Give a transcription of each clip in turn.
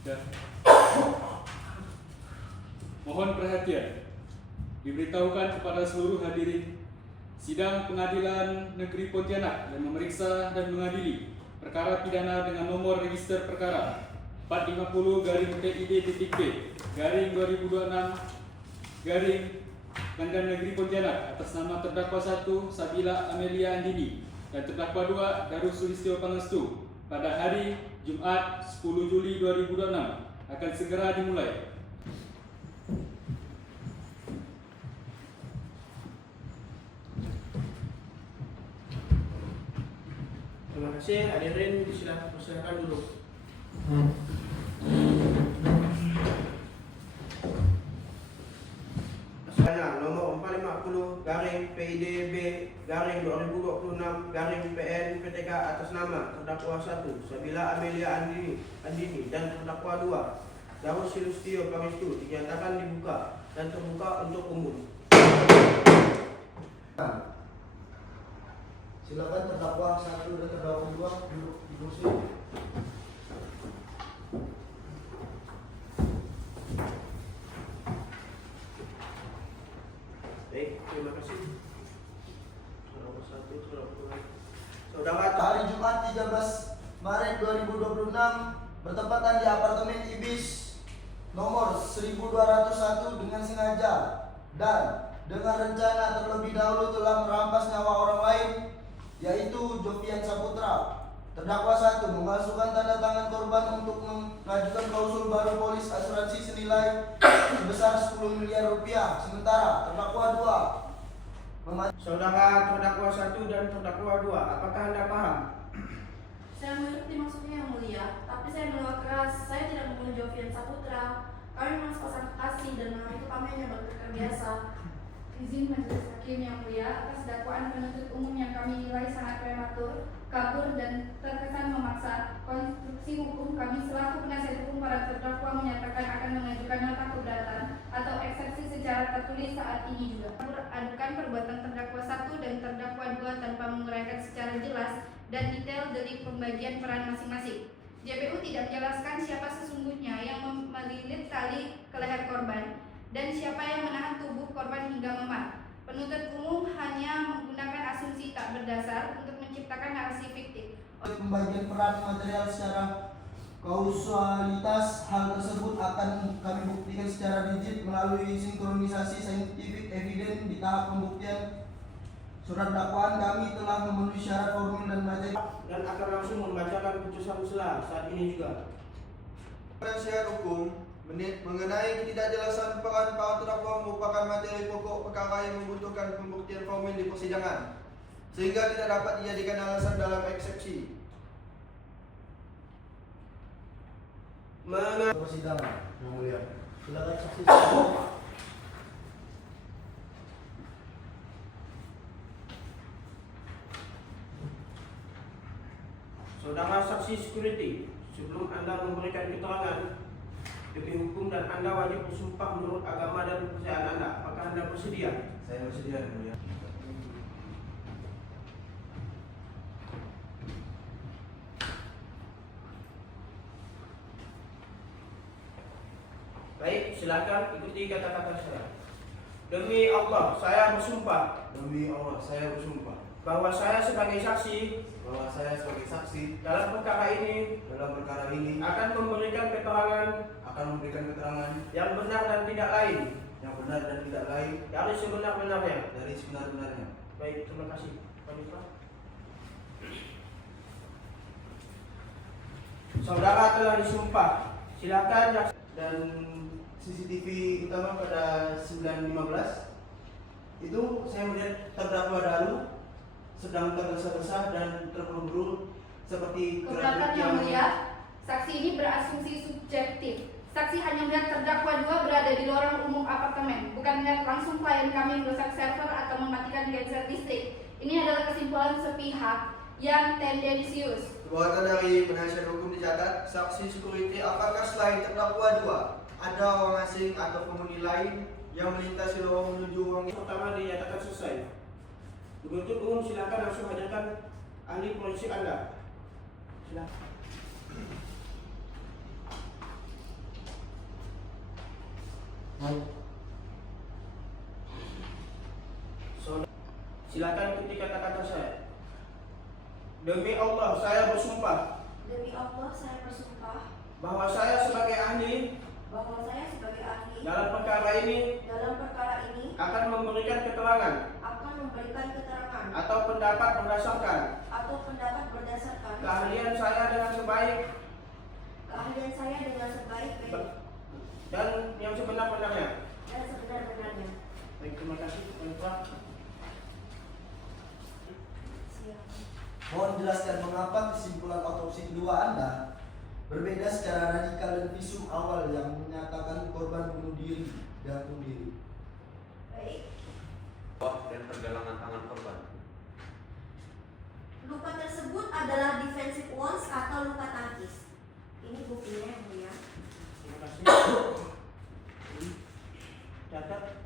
Dan mohon perhatian, diberitahukan kepada seluruh hadirin, sidang Pengadilan Negeri Pontianak yang memeriksa dan mengadili perkara pidana dengan nomor register perkara 450-PID-B/2026 Pengadilan Negeri Pontianak atas nama terdakwa 1 Sabila Amelia Andini dan terdakwa 2 Darus Sulistyo Pangestu pada hari Jumat 10 Juli 2026 akan segera dimulai. Terima kasih, hadirin silakan duduk. Masalahnya nomor 450-PIDB/2026-PN-PTK atas nama terdakwa 1 Sabila Amelia Andini dan terdakwa 2 Darus Sulistyo Pangestu dinyatakan dibuka dan terbuka untuk umum. Silakan terdakwa 1 dan terdakwa 2 duduk di kursi. Baik, terima kasih. Terdakwa 1, terdakwa 2. Saudara Hari Jumat 13 Maret 2026 bertepatan di apartemen Ibis nomor 1201 dengan sengaja dan dengan rencana terlebih dahulu telah merampas nyawa orang lain, yaitu Jovian Saputra. Terdakwa 1 memasukkan tanda tangan korban untuk mengajukan klausul baru polis asuransi senilai sebesar 10 miliar rupiah. Sementara terdakwa 2 Saudara terdakwa 1 dan terdakwa 2, apakah Anda paham? Saya mengerti maksudnya yang mulia, tapi saya menolak keras. Saya tidak membunuh Jovian Saputra. Kami memang sepasang kekasih dan malam itu kami hanya bertengkar biasa. Izin majelis hakim yang mulia atas dakwaan penuntut umum yang kami nilai sangat prematur, kabur dan terkesan memaksa. Konstruksi hukum kami selaku penasihat hukum para terdakwa menyatakan akan mengajukan nota keberatan atau eksepsi secara tertulis saat ini juga. Adukan perbuatan terdakwa 1 dan terdakwa 2 tanpa menguraikan secara jelas dan detail delik pembagian peran masing-masing. JPU tidak menjelaskan siapa sesungguhnya yang melilit tali ke leher korban dan siapa yang menahan tubuh korban hingga memar. Penuntut umum hanya menggunakan asumsi tak berdasar untuk menciptakan narasi fiktif. Pembagian peran material secara kausalitas, hal tersebut akan kami buktikan secara rigid melalui sinkronisasi scientific evidence di tahap pembuktian. Surat dakwaan kami telah memenuhi syarat formil dan materi Dan akan langsung membacakan putusan sela saat ini juga. Penasihat hukum mengenai ketidakjelasan peran para terdakwa merupakan materi pokok perkara yang membutuhkan pembuktian formil di persidangan, sehingga tidak dapat dijadikan alasan dalam eksepsi. persidangan. Yang mulia, silakan saksi. Saudara saksi security, sebelum Anda memberikan keterangan demi hukum dan Anda wajib bersumpah menurut agama dan kepercayaan Anda. Apakah Anda bersedia? Saya bersedia, Yang Mulia. Baik, silakan ikuti kata-kata saya. Demi Allah, saya bersumpah Demi Allah, saya bersumpah bahwa saya sebagai saksi bahwa saya sebagai saksi dalam perkara ini dalam perkara ini akan memberikan keterangan yang benar dan tidak lain lain dari sebenar-benarnya. dari sebenar-benarnya. Baik, terima kasih. Panitra. Saudara telah disumpah. Silakan Dan CCTV utama pada 9.15 itu saya melihat terdakwa Daru sedang tergesa-gesa dan terburu-buru seperti Keberatan yang mulia, saksi ini berasumsi subjektif. Saksi hanya melihat terdakwa 2 berada di lorong umum apartemen, bukan melihat langsung klien kami merusak server atau mematikan genset listrik. Ini adalah kesimpulan sepihak yang tendensius. Perbuatan dari penasihat hukum dicatat, saksi security apakah selain terdakwa 2 ada orang asing atau penghuni lain yang melintasi lorong menuju ruang itu? pertama dinyatakan selesai. Penuntut umum silakan langsung hadirkan ahli forensik Anda. Silakan. Silakan ikuti kata-kata saya. Demi Allah, saya bersumpah Demi Allah, saya bersumpah bahwa saya sebagai ahli bahwa saya sebagai ahli dalam perkara ini dalam perkara ini akan memberikan keterangan akan memberikan keterangan atau pendapat berdasarkan berdasarkan keahlian saya dengan keahlian saya dengan sebaik-baik dan yang sebenar-benarnya. dan sebenar-benarnya. Baik, terima kasih. Pak. Siap. Mohon jelaskan mengapa kesimpulan otopsi kedua Anda berbeda secara radikal dan visum awal yang menyatakan korban bunuh diri gantung diri. Baik. Dan pergelangan tangan korban. Luka tersebut adalah defensive wounds atau luka tangkis. Ini buktinya yang mulia. Terima kasih. Catat.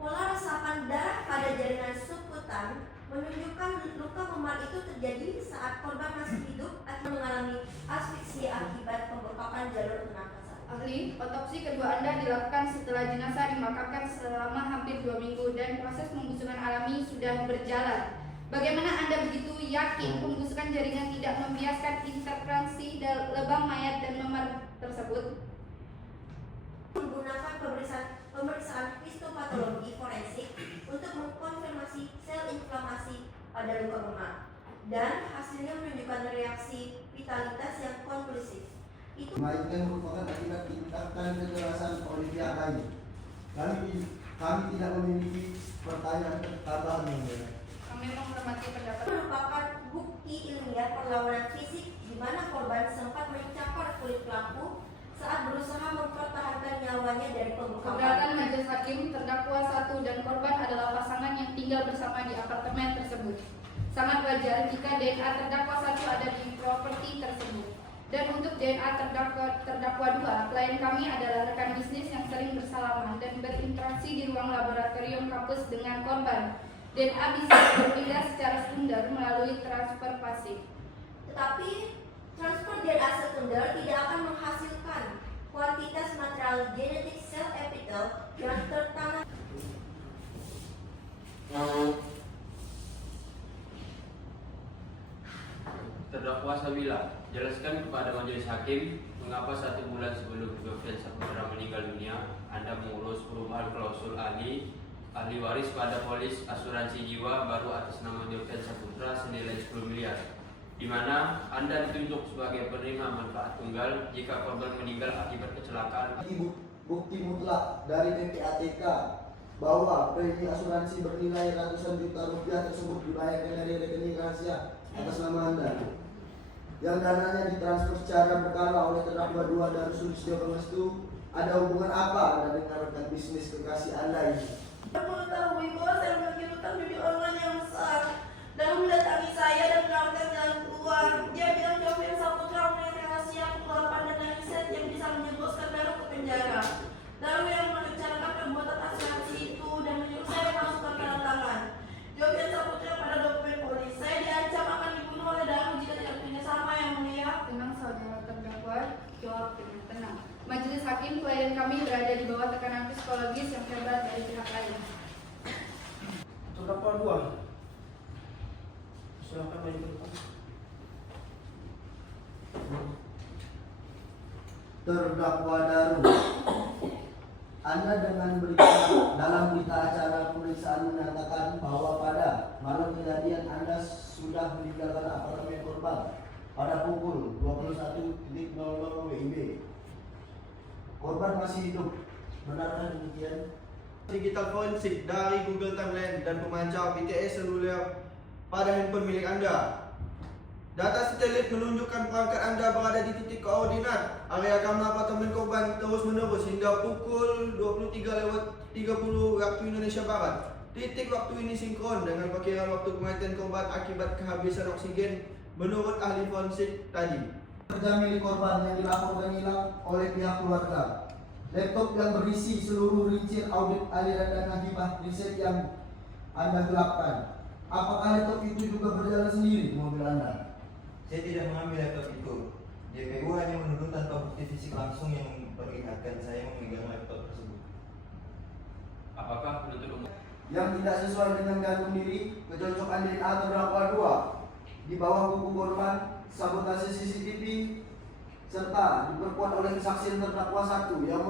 Pola resapan darah pada jaringan subkutan menunjukkan luka memar itu terjadi saat korban masih hidup atau mengalami asfiksia akibat pembekakan jalur pernafasan. Ahli, otopsi kedua Anda dilakukan setelah jenazah dimakamkan selama hampir 2 minggu dan proses pembusukan alami sudah berjalan. Bagaimana Anda begitu yakin pembusukan jaringan tidak membiaskan interferensi lebam mayat dan memar tersebut? Menggunakan pemeriksaan histopatologi forensik untuk mengkonfirmasi sel inflamasi pada luka memar dan hasilnya menunjukkan reaksi vitalitas yang konklusif. Itu Melainkan merupakan akibat tindakan kekerasan oleh pihak lain. Kami tidak memiliki pertanyaan tambahan yang mulia. Kami menghormati pendapat. merupakan bukti ilmiah perlawanan fisik di mana korban sempat mencakar kulit pelaku saat berusaha mempertahankan nyawanya dari Keberatan pembekakan. majelis hakim, terdakwa 1 dan korban adalah pasangan yang tinggal bersama di apartemen tersebut. Sangat wajar jika DNA terdakwa 1 ada di properti tersebut. Dan untuk DNA terdakwa 2, klien kami adalah rekan bisnis yang sering bersalaman dan berinteraksi di ruang laboratorium kampus dengan korban. DNA bisa berpindah secara sekunder melalui transfer pasif. Tetapi transfer DNA sekunder tidak akan menghasilkan kuantitas material genetik sel epitel yang tertanam. Terdakwa Sabila, jelaskan kepada majelis hakim mengapa 1 bulan sebelum Jovian Saputra meninggal dunia Anda mengurus perubahan klausul ahli waris pada polis asuransi jiwa baru atas nama Jovian Saputra senilai 10 miliar, di mana Anda ditunjuk sebagai penerima manfaat tunggal jika korban meninggal akibat kecelakaan. Bukti mutlak dari PPATK bahwa premi asuransi bernilai ratusan juta rupiah tersebut dibayarkan dari rekening rahasia atas nama Anda, yang dananya ditransfer secara berkala oleh terdakwa 2 dan Sulistyo Pangestu. Ada hubungan apa Anda dengan rekan bisnis kekasih Anda ini? Mengetahui bahwa saya memiliki utang judi online yang besar dan mendatangi saya dan menawarkan jalan keluar. Dia bilang Jovian Saputra memiliki rahasia kegelapan dan riset yang bisa menjebloskan Daru ke penjara. Daru yang merencanakan perbuatan asuransi itu dan menyuruh saya memasukkan tanda tangan Jovian Saputra pada dokumen polis. Saya diancam akan dibunuh oleh Daru jika tidak punya sama yang mulia. Tenang saudara terdakwa, jawab dengan tenang. Majelis hakim, klien kami berada di bawah tekanan psikologis yang hebat dari pihak lain. Terdakwa 2. Silakan maju ke depan. Terdakwa Daru, Anda dalam berita acara pemeriksaan menyatakan bahwa pada malam kejadian Anda sudah meninggalkan apartemen korban pada pukul 21.00 WIB. Korban masih hidup, benarkah demikian? Digital forensik dari Google Timeline dan pemancar BTS seluler pada handphone milik Anda. Data satelit menunjukkan perangkat Anda berada di titik koordinat area kamar apartemen korban terus menerus hingga pukul 23:30 waktu Indonesia Barat. Titik waktu ini sinkron dengan perkiraan waktu kematian korban akibat kehabisan oksigen menurut ahli forensik tadi. Kerja milik korban yang dilaporkan hilang oleh pihak keluarga. Laptop yang berisi seluruh rincian audit aliran dana hibah riset yang Anda gelapkan. Apakah laptop itu juga berjalan sendiri di mobil Anda? Saya tidak mengambil laptop itu. JPU hanya menuduh tanpa bukti fisik langsung yang memperlihatkan saya memegang laptop tersebut. Apakah penuntut umum yang tidak sesuai dengan gantung diri, kecocokan DNA terdakwa 2 di bawah kuku korban, sabotase CCTV, serta diperkuat oleh kesaksian terdakwa 1 yang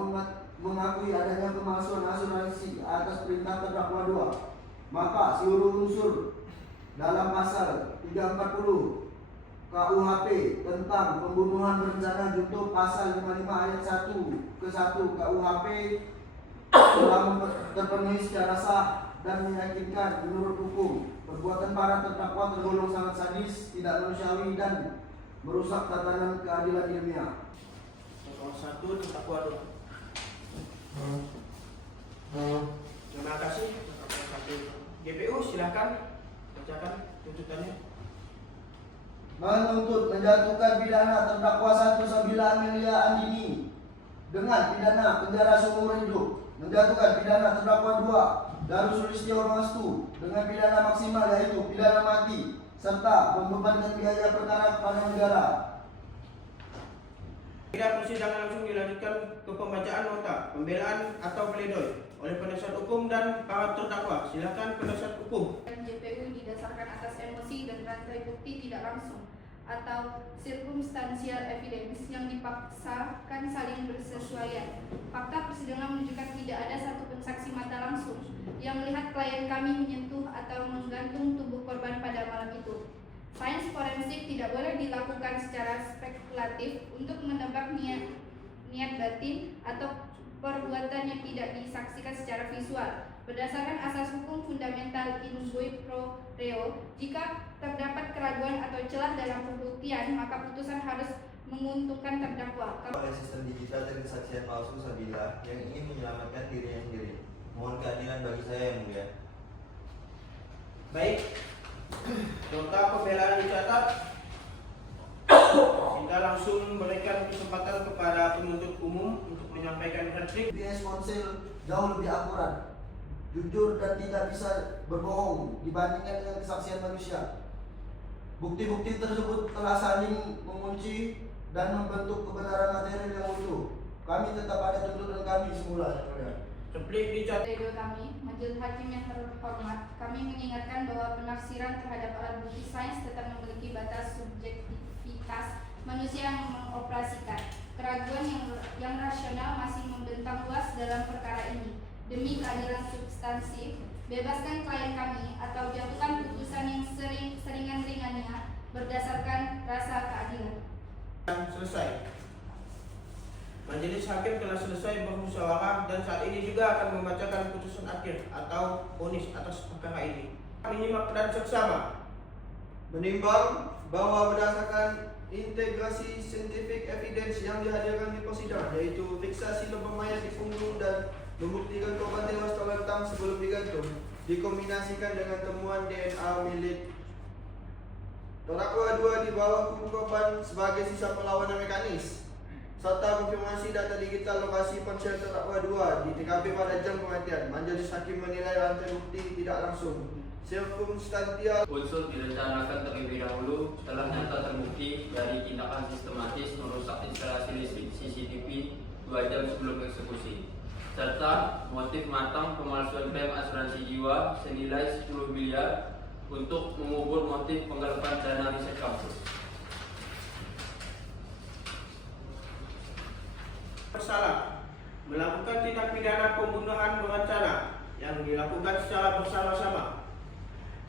mengakui adanya pemalsuan asuransi atas perintah terdakwa 2, maka seluruh unsur dalam pasal 340 KUHP tentang pembunuhan berencana junto pasal 55 ayat 1 ke 1 KUHP telah terpenuhi secara sah dan meyakinkan menurut hukum. Perbuatan para terdakwa tergolong sangat sadis, tidak manusiawi dan merusak tatanan keadilan ilmiah. Terdakwa 1 terdakwa 2. Terima kasih. Terdakwa 1. GPU silakan bacakan tuntutannya. Menuntut menjatuhkan pidana terdakwa 1 Sabila Amelia Andini dengan pidana penjara seumur hidup, menjatuhkan pidana terdakwa 2 Darus Sulistyo Mastu dengan pidana maksimal yaitu pidana mati, serta membebankan biaya perkara kepada negara. Tidak persidangan langsung dilanjutkan ke pembacaan nota pembelaan atau pledoi oleh penasihat hukum dan para terdakwa. Silakan penasihat hukum. JPU didasarkan atas emosi dan rantai bukti tidak langsung atau circumstantial evidence yang dipaksakan saling bersesuaian. Fakta persidangan menunjukkan tidak ada satupun saksi mata langsung yang melihat klien kami menyentuh atau menggantung tubuh korban pada malam itu. Sains forensik tidak boleh dilakukan secara spekulatif untuk menebak niat batin atau perbuatan yang tidak disaksikan secara visual. Berdasarkan asas hukum fundamental in sui pro reo, jika terdapat keraguan atau celah dalam pembuktian, maka putusan harus menguntungkan terdakwa. Oleh sistem digital dan kesaksian palsu Sabila yang ingin menyelamatkan dirinya sendiri. Mohon keadilan bagi saya yang mulia. Baik, nota pembelaan dicatat. Kita langsung memberikan kesempatan kepada penuntut umum untuk menyampaikan replik. BS Konsel jauh lebih akurat, jujur dan tidak bisa berbohong dibandingkan dengan kesaksian manusia. Bukti-bukti tersebut telah saling mengunci dan membentuk kebenaran material yang utuh. Kami tetap ada tuntutan kami semula. Replik dicatat. Pledoi kami, majelis hakim yang terhormat, kami mengingatkan bahwa penafsiran terhadap alat bukti sains tetap memiliki batas subjektivitas manusia yang mengoperasikan. Keraguan yang rasional masih membentang luas dalam perkara ini. Demi keadilan substansif, bebaskan klien kami atau jatuhkan putusan yang seringan-ringannya berdasarkan rasa keadilan. Selesai. Majelis hakim telah selesai bermusyawarah dan saat ini juga akan membacakan putusan akhir atau vonis atas perkara ini. Menyimak dan seksama. Menimbang bahwa berdasarkan integrasi scientific evidence yang dihadirkan di persidangan, yaitu fiksasi lubang mayat di punggung dan membuktikan korban tewas terlentang sebelum digantung, dikombinasikan dengan temuan DNA milik terdakwa 2 di bawah kuku korban sebagai sisa perlawanan mekanis, serta konfirmasi data digital lokasi ponsel terdakwa 2 di TKP pada jam kematian. Majelis hakim menilai rantai bukti tidak langsung sirkumstansial unsur direncanakan terlebih dahulu telah nyata terbukti dari tindakan sistematis merusak instalasi listrik CCTV 2 jam sebelum eksekusi, serta motif matang pemalsuan klaim asuransi jiwa senilai 10 miliar untuk mengubur motif penggelapan dana riset kampus. Bersalah melakukan tindak pidana pembunuhan berencana yang dilakukan secara bersama-sama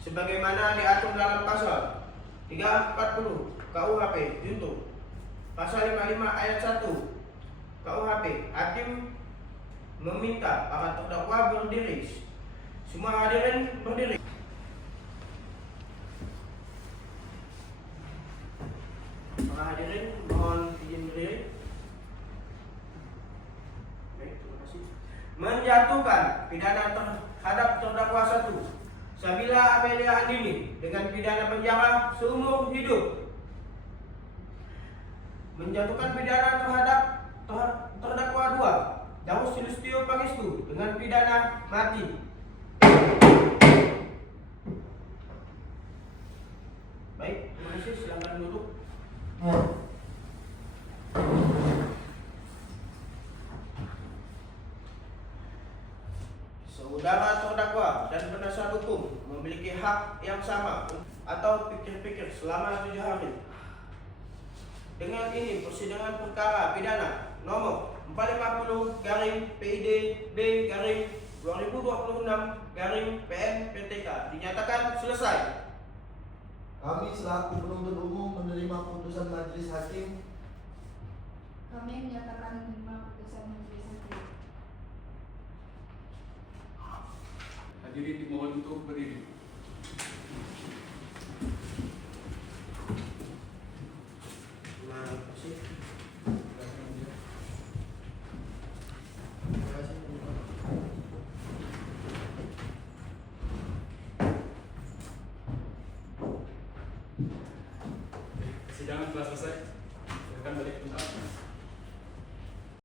sebagaimana diatur dalam pasal 340 KUHP junto pasal 55 ayat 1 KUHP. Hakim meminta para terdakwa berdiri. Semua hadirin berdiri. Para hadirin mohon izin berdiri. Baik, terima kasih. Menjatuhkan pidana terhadap terdakwa 1 Sabila Amelia Andini dengan pidana penjara seumur hidup. Menjatuhkan pidana terhadap terdakwa 2 Darus Sulistyo Pangestu dengan pidana mati. Baik, terima kasih. Silakan duduk. yang sama atau pikir-pikir selama 7 hari. Dengan ini persidangan perkara pidana nomor 450-PID-B-2026-PN-PTK dinyatakan selesai. Kami selaku penuntut umum menerima putusan majelis hakim. Kami menyatakan menerima putusan majelis hakim. Hadirin dimohon untuk berdiri. Terima kasih. Persidangan telah selesai. Silakan balik ke tempat.